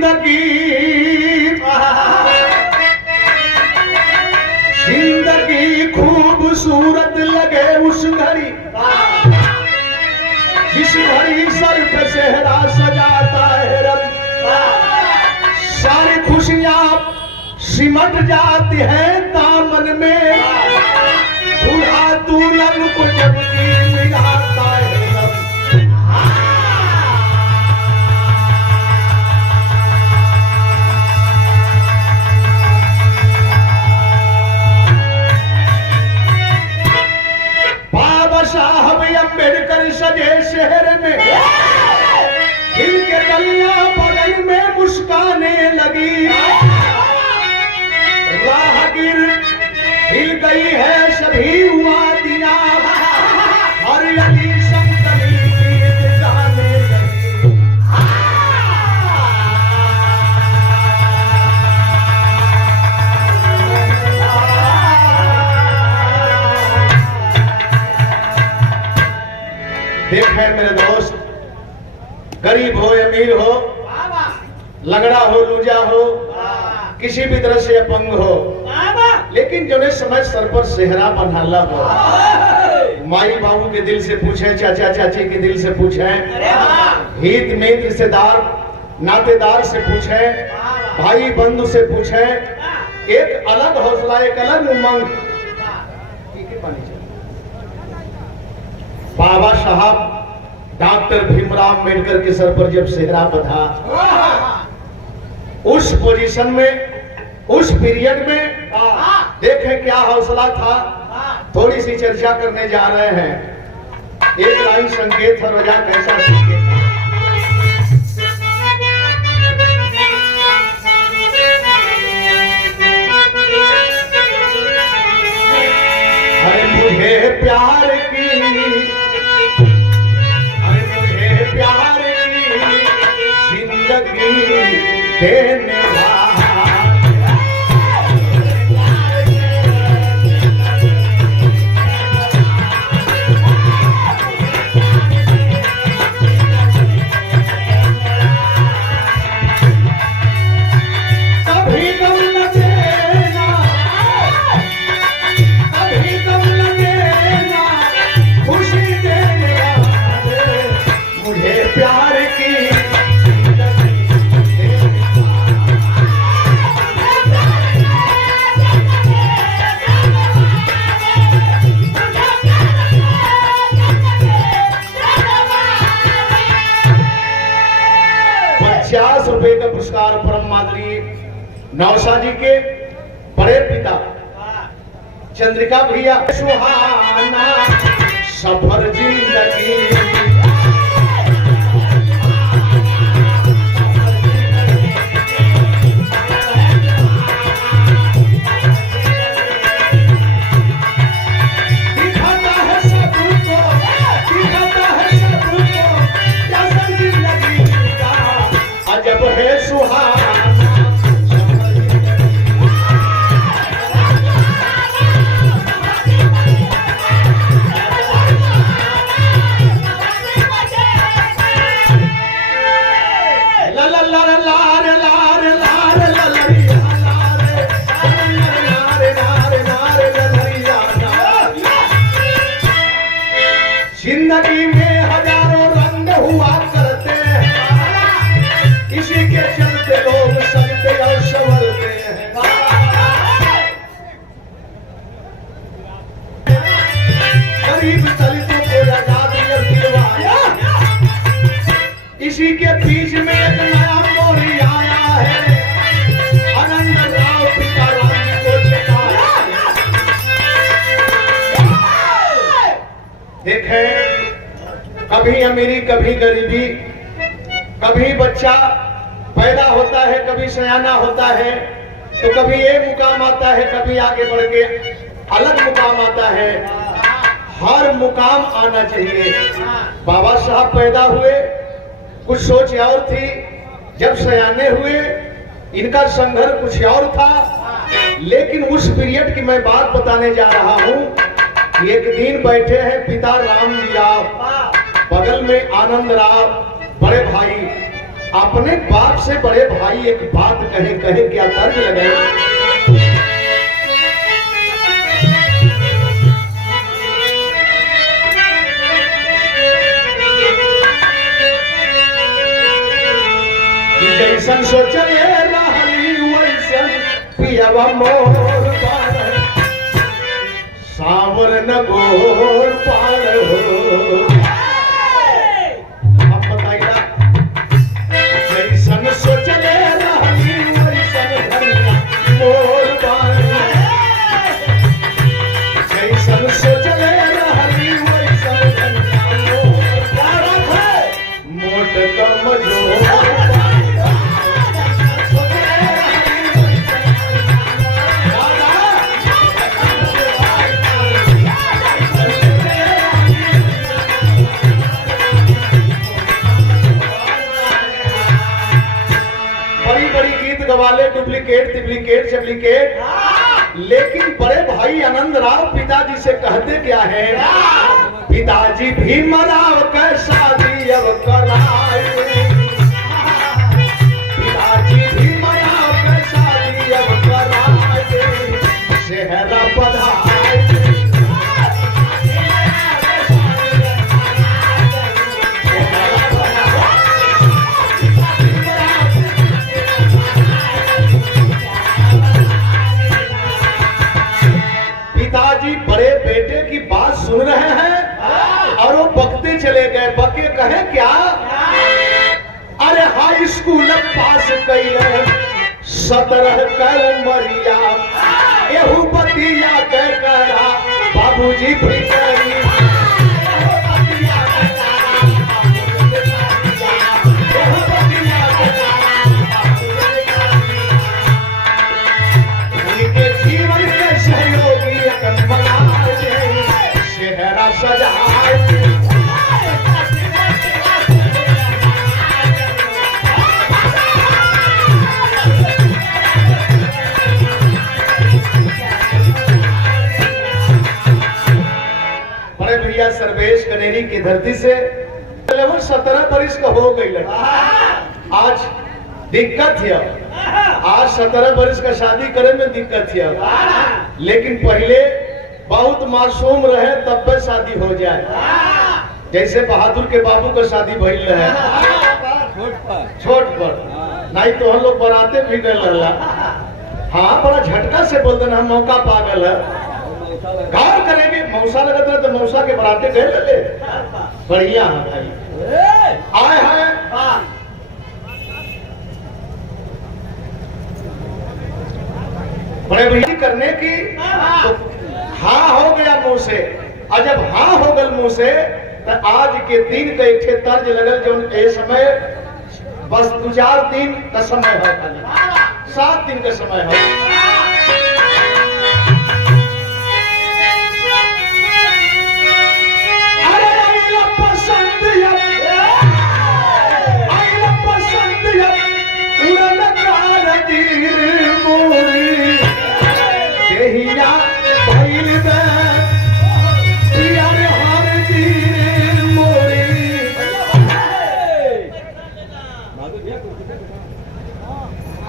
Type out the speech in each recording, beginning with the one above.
जिंदगी जिंदगी खूबसूरत लगे उस घड़ी, जिस घड़ी सर पे सेहरा सजाता है रब, सारी खुशियां सिमट जाती हैं दामन में, दूल्हा दुल्हन को जब मिलाता है रब। बाबा साहब अम्बेडकर सजे शहर में, दिल के गलियां बगल में मुस्काने लगी, राहगीर हिल गई है सभी वादियां, हर अली शंकरी गीत गाने लगी। देखे मेरे दोस्त, गरीब हो अमीर हो, लगड़ा हो लूजा हो, किसी भी तरह से अपंग हो, लेकिन जो ने समय सर पर सेहरा बंधाला हो, माई बाबू के दिल से पूछे, चाचा चाची के दिल से पूछे, हित मित्र रिश्तेदार नातेदार से पूछे, भाई बंधु से पूछे, एक अलग हौसला, एक अलग उमंग। बाबा साहब डॉक्टर भीमराव अम्बेडकर के सर पर जब सेहरा बंधा, उस पोजीशन में, उस पीरियड में देखें क्या हौसला था, थोड़ी सी चर्चा करने जा रहे हैं। एक लाइन संकेत और वजह कैसा संकेत, अरे मुझे प्यार की, अरे मुझे प्यार की जिंदगी देने ₹50 का पुरस्कार परम मादरी नौशादी के बड़े पिता चंद्रिका भैया। सुहाना सफर जिंदगी, जब है सुहाना ला ला ला ला लार लार लार ललरिया लारे लारे लारे लारे ललरिया। जिंदगी में हजारों रंग हुआ करते हैं, इसी के चलते लोग सजते और संवरते हैं। गरीब दलितों को आजादी दिलवाया, इसी के बीच में एक नया मोरी आया है, आनंद राव पिताराम को जिताया। देखे कभी अमीरी कभी गरीबी, कभी बच्चा पैदा होता है, कभी सयाना होता है, तो कभी एक मुकाम आता है, कभी आगे बढ़ के अलग मुकाम आता है। हर मुकाम आना चाहिए। बाबा साहब पैदा हुए, कुछ सोच और थी, जब सयाने हुए इनका संघर्ष कुछ और था, लेकिन उस पीरियड की मैं बात बताने जा रहा हूं। एक दिन बैठे हैं पिता राम जी राव, बगल में आनंद राव बड़े भाई, अपने बाप से बड़े भाई एक बात कहे, कहे क्या तर्ज लगाए। जैसन सोचले रहली वैसन पियवा मोर पार, सावर न गोर पार हो। अब बताइए, जैसन सोचले रहली वैसन धनिया मोर पार, जैसन सोचले रहली वैसन धनिया मोर पार, मोट कमजोर वाले डुप्लीकेट डुप्लीकेट डुप्लीकेट। लेकिन बड़े भाई आनंद राव पिताजी से कहते क्या है, पिताजी भीमराव का शादी अब कराए, पिताजी भीमराव का शादी अब कराए, सेहरा बधाए। पिताजी बड़े बेटे की बात सुन रहे हैं और वो बकते चले गए। बके कहे क्या, अरे हाई स्कूल पास कैले 17 कर मरिया, एहू बतिया के करा बाबूजी फिकरी, जीवन के सहयोगी सेहरा सजाए। बड़े भैया सर्वेश कनेरी की धरती से 17 बरिस का हो गई लड़का। आज दिक्कत है, आज 17 बरिस का शादी करे में दिक्कत है, लेकिन पहले बहुत मासूम रहे तब पे शादी हो जाए। जैसे बहादुर के बाबू का शादी भइल रहे छोट पर, नहीं तो हम लोग बराते भी गए रहला। हाँ, बड़ा झटका से बोल देना, हम मौका पागल है, गौर करेंगे। मौसा लगत रहे तो मौसा के बराते गए ले, बढ़िया है भाई। आए हैं बड़े भैया करने की, तो हाँ हो गया मुंह से, और जब हाँ हो गल मुंह से तो आज के दिन का एक तर्ज लगल जो ए समय बस 2-4 दिन का समय है, खाली 7 दिन का समय है।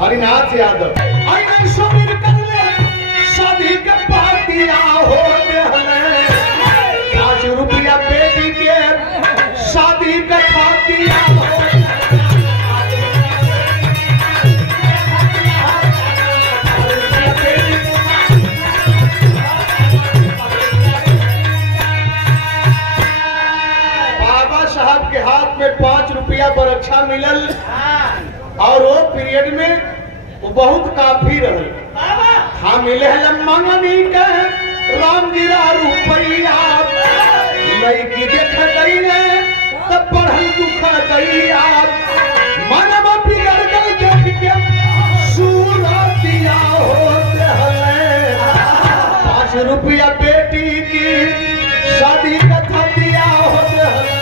हरिनाथ यादव शादी के पार्टिया हो 5 रुपया बेटी के शादी के पार्टिया हो। बाबा साहब के हाथ में 5 रुपया बरक्षा मिलल और वो पीरियड में वो बहुत काफी रहे। हाँ मिले मंगनी के राम गिरा रुपैया, लड़की देख गई तब बढ़ल दुख दैया, मनम बिगड़ गई देख के सूरतिया होते हले। 5 रुपया बेटी की शादी कथा दिया होते हले।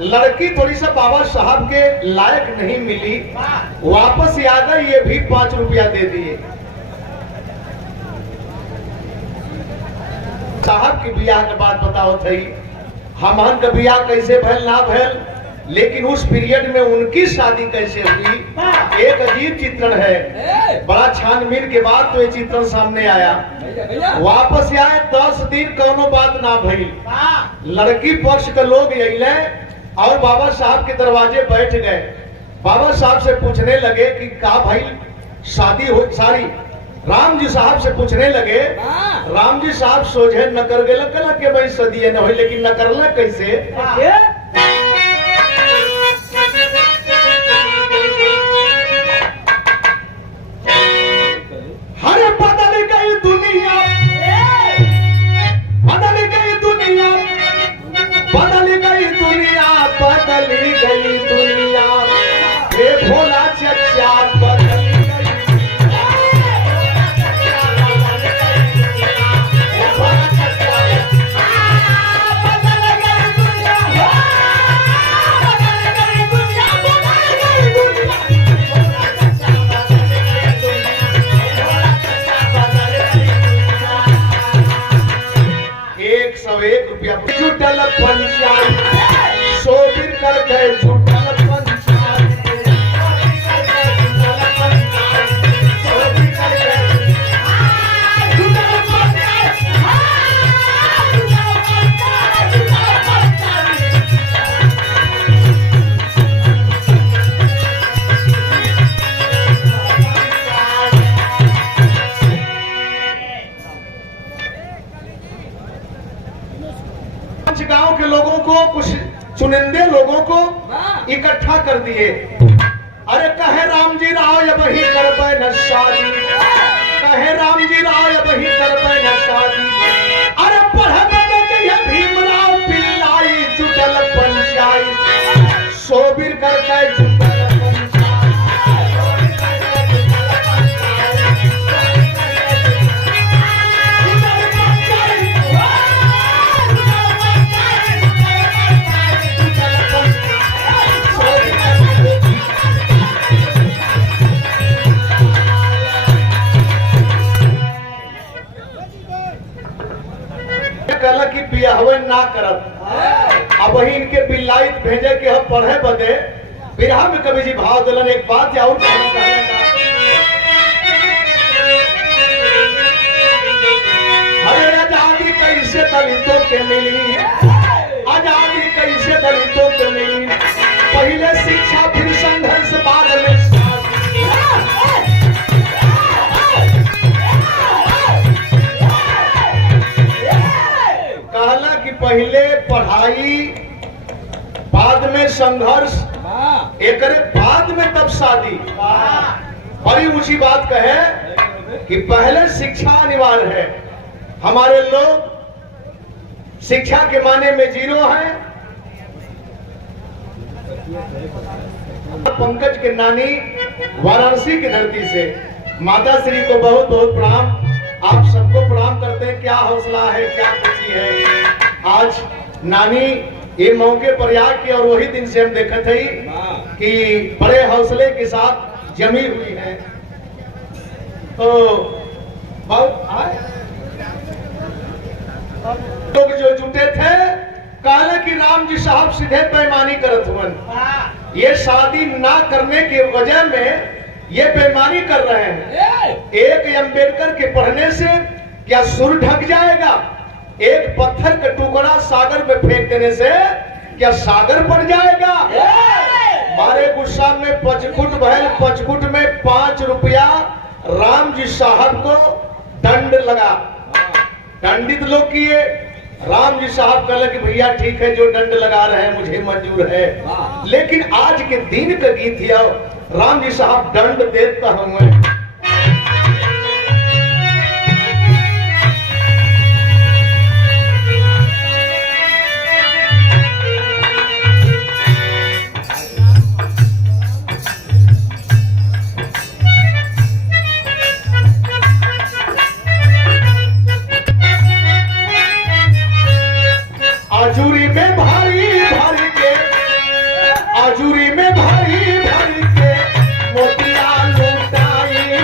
लड़की थोड़ी सा बाबा साहब के लायक नहीं मिली, वापस आ गई, ये भी 5 रुपया दे दिए। साहब की बियाह के बात बताओ थई। हमन का बियाह कैसे भैल ना भैल, लेकिन उस पीरियड में उनकी शादी कैसे हुई एक अजीब चित्रण है। बड़ा छानबीन के बाद तो ये चित्रण सामने आया। वापस आए 10 दिन कोनो बात ना भई। लड़की पक्ष के लोग अइले और बाबा साहब के दरवाजे बैठ गए। बाबा साहब से पूछने लगे कि का भाई शादी हो सारी। राम जी साहब से पूछने लगे। राम जी साहब सोझे न कर गए के भाई सदी न हो, लेकिन न करना कैसे। हरे बदल गई दुनिया, बदल गई दुनिया, बदल गई दुनिया, बदल गई दुनिया। हे भोला चचा बदल ₹101 जुटल पंचायत, सोबिर कर गए जुटल पंचायत। गांव के लोगों को, कुछ चुनिंदे लोगों को इकट्ठा कर दिए। अरे कहे राम जी राव अब ही कर पाए न शादी, कहे राम जी राव अब ही कर पाए न शादी। अरे पढ़े भीमराव पिल्लाई जुटल पंचायत, सोबिर कर गए जुटल की बियाहवे ना करत। अब वही इनके बिल्लाइत भेजे के हम पढ़े बदे बिरहा में कवि जी भाव दिलन। एक बात और अरे आजादी कैसे दलितों के मिली, आजादी कैसे दलितों के मिली। पहले शिक्षा फिर संघर्ष बाद में पहले पढ़ाई बाद में संघर्ष, एक बाद में तब शादी। बड़ी ऊंची बात कहे कि पहले शिक्षा अनिवार्य है। हमारे लोग शिक्षा के माने में 0 है। पंकज के नानी वाराणसी की धरती से माता श्री को बहुत बहुत प्रणाम। आप सबको प्रणाम करते हैं। क्या हौसला है, क्या खुशी है। आज नानी ये मौके पर याद की और वही दिन से हम देखे थे कि बड़े हौसले के साथ जमी हुई है। तो बहुत लोग जो जुटे थे कहले कि राम जी साहब सीधे बेईमानी करत हुए। ये शादी ना करने के वजह में ये बेईमानी कर रहे हैं। एक अम्बेडकर के पढ़ने से क्या सुर ढक जाएगा? एक पत्थर का टुकड़ा सागर में फेंक देने से क्या सागर बढ़ जाएगा? मारे गुस्सा में पचकुट भैल, पचकुट में 5 रुपया राम जी साहब को दंड लगा। दंडित लोग किए। राम जी साहब कहले कि भैया ठीक है, जो दंड लगा रहे हैं मुझे मंजूर है। लेकिन आज के दिन का गीत है, राम जी साहब दंड देता हूं। आजूरी में भारी भारी के, आजूरी में भारी भारी के मोतिया लुटाई।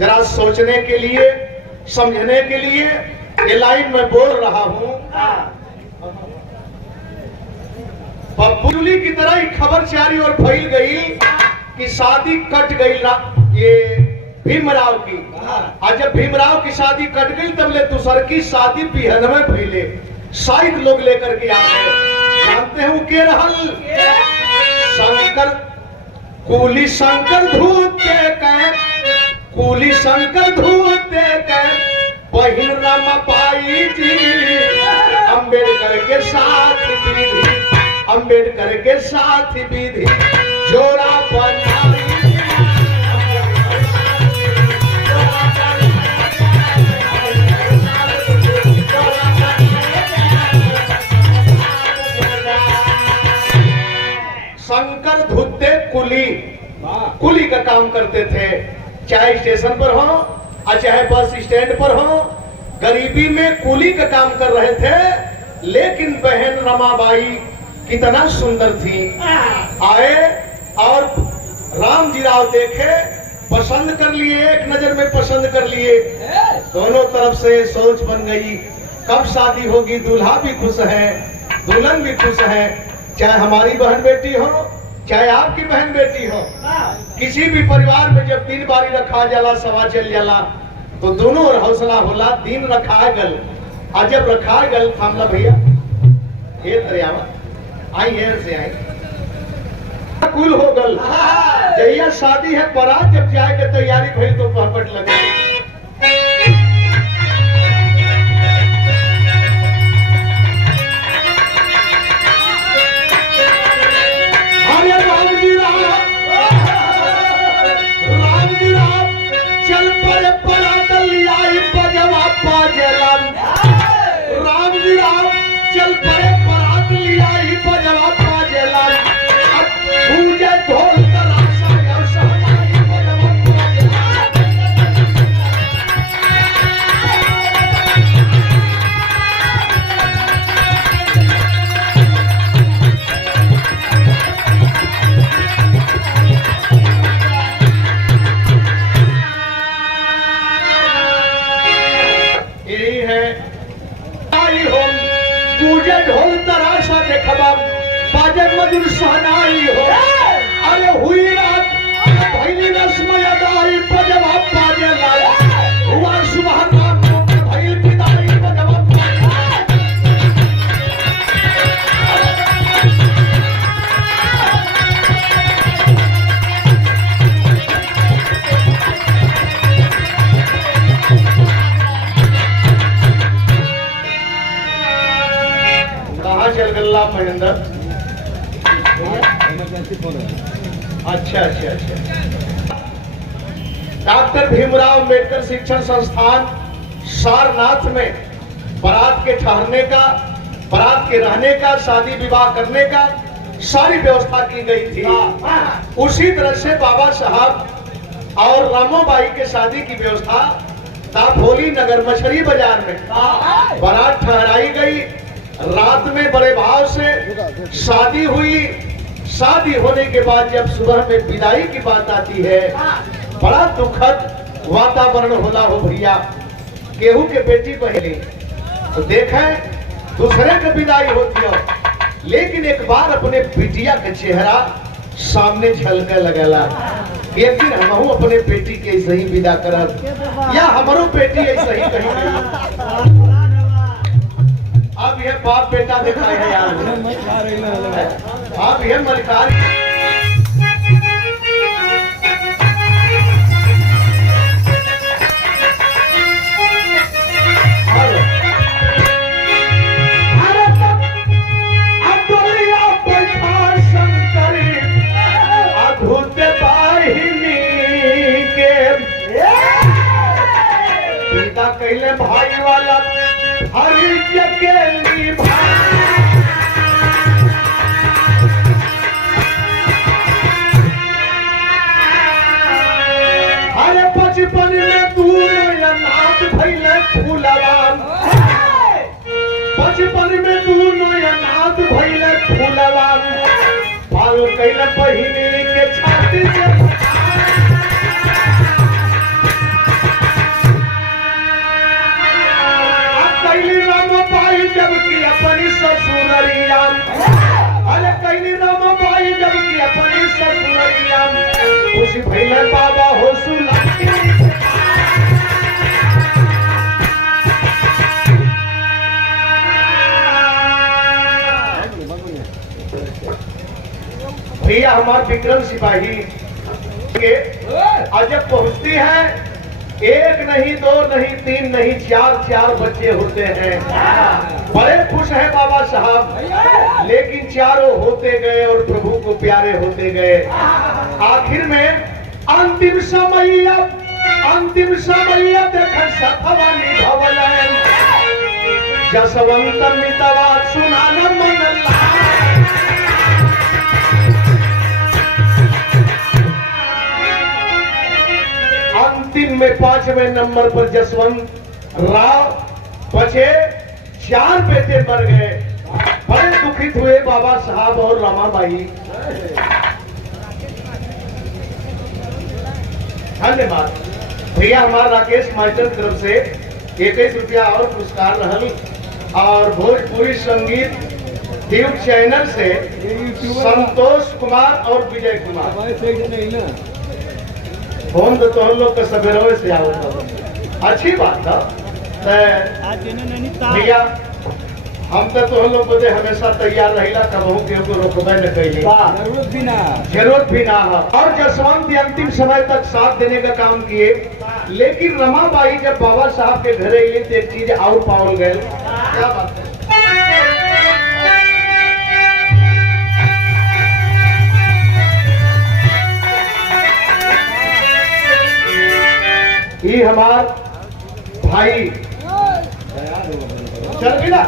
जरा सोचने के लिए, समझने के लिए ये लाइन मैं बोल रहा हूं। पप्पूली की तरह ही खबर चारी और फैल गई कि शादी कट गई ये भीमराव की। और जब भीमराव की शादी कट गई तब ले दूसर की शादी बिहन में फैले, शायद लोग लेकर के आ गए। जानते हैं के रहल शंकर, कूली शंकर धूते के, कूली शंकर धूते के बहिन रमाबाई जी। अम्बेडकर के साथ विधि, अम्बेडकर के साथ विधि जोड़ा बनाई। शंकर धुत्ते कुली, कुली का काम करते थे, चाहे स्टेशन पर हो और चाहे बस स्टैंड पर हो, गरीबी में कुली का काम कर रहे थे। लेकिन बहन रमाबाई कितना सुंदर थी। आए और राम जी राव देखे, पसंद कर लिए, एक नजर में पसंद कर लिए। दोनों तरफ से सोच बन गई, कब शादी होगी। दूल्हा भी खुश है, दुल्हन भी खुश है। चाहे हमारी बहन बेटी हो, चाहे आपकी बहन बेटी हो, किसी भी परिवार में जब 3 बारी रखा जाला, सवा चल जाला, तो दोनों और हौसला होला। दिन रखा गल, और जब रखा गल थामला भैया ये दरियावा आई है से आई कुल हो गल। जहिया शादी है, बारात जब जाए के तैयारी भई तो पहपट लगे। चल पड़े बारात लिया ही बजवा पाजेला, पूजे ढोल तराशा व्यवसाय बजवा यही है आई हो पूजे ढोल तराशा देखबा बाजे मधुर सहनाई हो। अरे हुई रात भैली रस्म अदाई बजवा बाजे लाया, हुआ सुबह नाम भैल विदाई बजवा चल गल्ला महेंद्र। अच्छा अच्छा अच्छा। डॉक्टर भीमराव अम्बेडकर शिक्षण संस्थान सारनाथ में बारात के ठहरने का, बारात के रहने का, शादी विवाह करने का सारी व्यवस्था की गई थी। उसी तरह से बाबा साहब और रामोबाई के शादी की व्यवस्था दाभोली नगर मछली बाजार में बारात ठहराई गई। रात में बड़े भाव से शादी हुई। शादी होने के बाद जब सुबह में विदाई की बात आती है, बड़ा दुखद वातावरण होला हो भैया। केहू के बेटी पहले तो देखें दूसरे के विदाई होती हो, लेकिन एक बार अपने बिटिया के चेहरा सामने झलके लगेला। एक दिन हम अपने बेटी के ऐसे ही विदा करब, या हमारो बेटी ऐसे ही कहीं। अब यह बाप बेटा दिखाए है यार, अब यह मलिकार कैले भाई वाला हरी अकेली अरे बचपन में तू नाथ भैले फूलवान, बचपन में तू नाथ भैले फूलवान, पाल कैले बहिनी के छाती से खुशी भैले बाबा हो सुला। भैया हमारे विक्रम सिपाही के आज जब पहुंचती है, एक नहीं, दो नहीं, तीन नहीं, चार बच्चे होते हैं। बड़े खुश है बाबा साहब, लेकिन चारों होते गए और प्रभु को प्यारे होते गए। आखिर में अंतिम समय देख सखवा निभवल जसवंत मितवा सुनान मन। अंतिम में 5वें नंबर पर जसवंत राव बचे, 4 बेटे मर गए। बड़े दुखित हुए बाबा साहब और रमाबाई। धन्यवाद भैया। हमारा राकेश मास्टर की तरफ से 21 रुपया और पुरस्कार रहल, और भोजपुरी संगीत ट्यूब चैनल से संतोष कुमार और विजय कुमार। फोन तो हम लोग का सवेरे से आवत, अच्छी बात है भैया। हम तो हम लोग बदे हमेशा तैयार रहिला, कबहू के रोकबे न कैली, जरूरत भी ना है। और जसवंत अंतिम समय तक साथ देने का काम किए, लेकिन रमाबाई जब बाबा साहब के घरे गई तो एक चीज और पावल गए। क्या बात है? ये हमार भाई चल गया।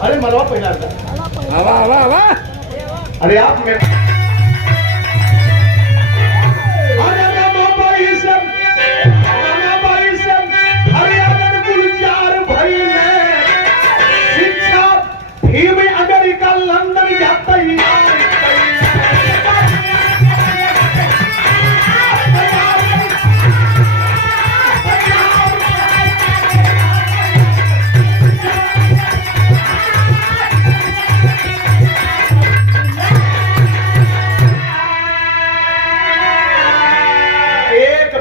अरे मरवा पहला था। अरे आप में शिक्षा भीम अमेरिका लंदन जाता ही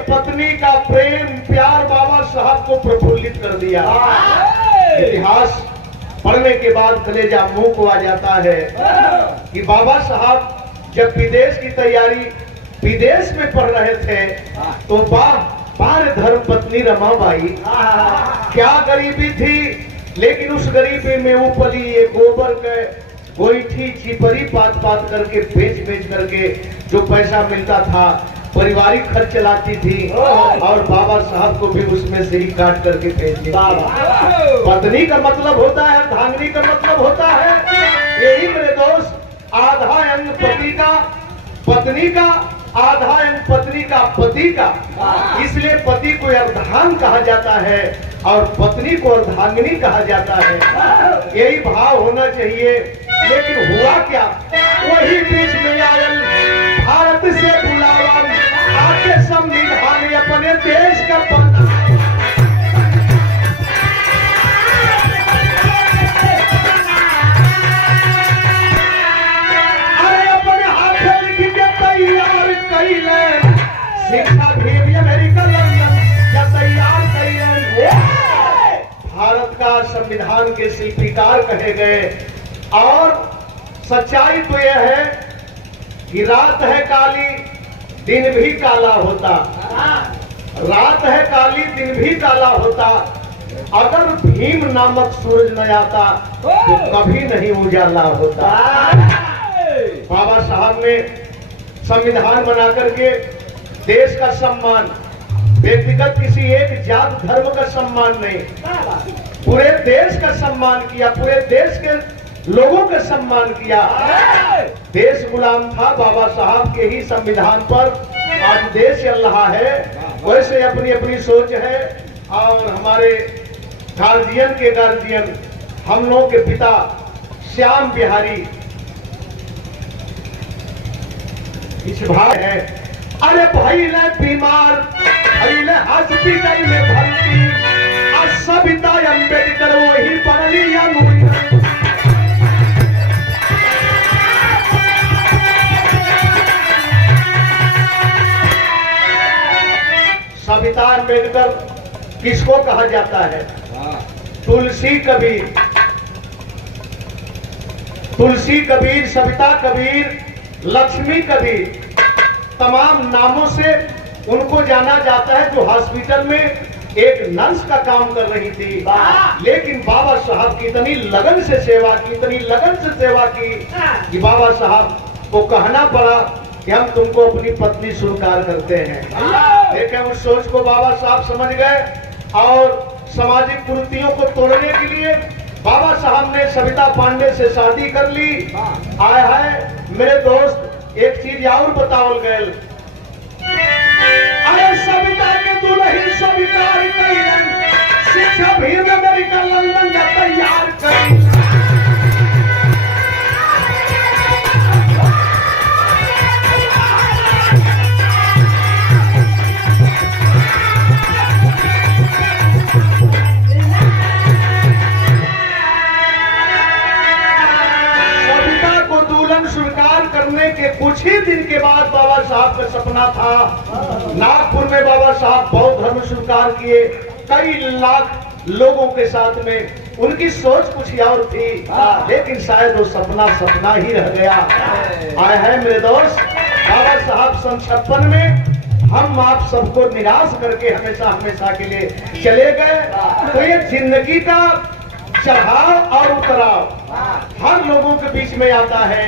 पत्नी का प्रेम प्यार बाबा साहब को प्रफुल्लित कर दिया। इतिहास पढ़ने के बाद कलेजा मुंह को आ जाता है कि बाबा साहब जब विदेश की तैयारी विदेश में पढ़ रहे थे तो बार धर्म पत्नी रमाबाई, क्या गरीबी थी, लेकिन उस गरीबी में वो पली ये गोबर के गोईठी चिपरी पात करके बेच करके जो पैसा मिलता था पारिवारिक खर्च चलाती थी, और बाबा साहब को भी उसमें से ही काट करके भेजती। पत्नी का मतलब होता है, धांगनी का मतलब होता है, यही मेरे दोस्त, आधा अंग पति का पत्नी का, आधा अंग पत्नी का पति का। इसलिए पति को अर्धांग कहा जाता है और पत्नी को अर्धांगिनी कहा जाता है। यही भाव होना चाहिए। लेकिन हुआ क्या, वही बीच में आयल भारत से बुलावा आके संविधान अपने देश का पता। अरे अपने हाथ लिख के तैयार कैले, शिक्षा भी अमेरिका लंदन या तैयार कैले। भारत का संविधान के शिल्पीकार कहे गए। और सच्चाई तो यह है कि रात है काली दिन भी काला होता, रात है काली दिन भी काला होता। अगर भीम नामक सूरज न आता तो कभी नहीं उजाला होता। बाबा साहब ने संविधान बना करके देश का सम्मान, व्यक्तिगत किसी एक जात धर्म का सम्मान नहीं, पूरे देश का सम्मान किया, पूरे देश के लोगों का सम्मान किया। देश गुलाम था बाबा साहब के ही संविधान पर आज देश चल रहा है। वैसे अपनी अपनी सोच है। और हमारे गार्जियन के गार्जियन, हम लोगों के पिता श्याम बिहारी इस भाग है। अरे भाई ने बीमार, भाई ने हॉस्पिटल में भर्ती, सविता अम्बेडकर वही पढ़ लिया। सविता अम्बेडकर किसको कहा जाता है? तुलसी कबीर, तुलसी कबीर, सविता कबीर, लक्ष्मी कबीर, तमाम नामों से उनको जाना जाता है, जो हॉस्पिटल में एक नर्स का काम कर रही थी। लेकिन बाबा साहब की इतनी लगन से सेवा की, इतनी लगन से सेवा की कि बाबा साहब को कहना पड़ा कि हम तुमको अपनी पत्नी स्वीकार करते हैं। लेकिन उस सोच को बाबा साहब समझ गए और सामाजिक कुरीतियों को तोड़ने के लिए बाबा साहब ने सविता पांडे से शादी कर ली। आए है मेरे दोस्त, एक चीज और बताओ गए, अरे सविता के दुल्हन स्वीकार कइलन, शिक्षा भी अमेरिका लंदन जा तैयार करी। के कुछ ही दिन के बाद बाबा साहब का सपना था, नागपुर में बाबा साहब बौद्ध धर्म स्वीकार किए, कई लाख लोगों के साथ में। उनकी सोच कुछ और थी, लेकिन शायद वो सपना सपना ही रह गया। आए हैं मेरे दोस्त, बाबा साहब सन 56 में हम आप सबको निराश करके हमेशा हमेशा के लिए चले गए। तो ये जिंदगी का चढ़ाव और उतराव हर लोगों के बीच में आता है,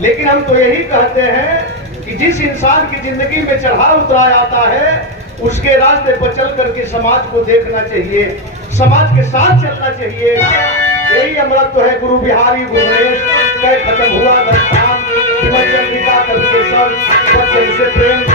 लेकिन हम तो यही कहते हैं कि जिस इंसान की जिंदगी में चढ़ाव उतराव आता है, उसके रास्ते पर चल करके समाज को देखना चाहिए, समाज के साथ चलना चाहिए। यही अमृत तो है गुरु बिहारी गुरुदेव कह खत्म हुआ दस्तान, करके सब बच्चे से प्रेम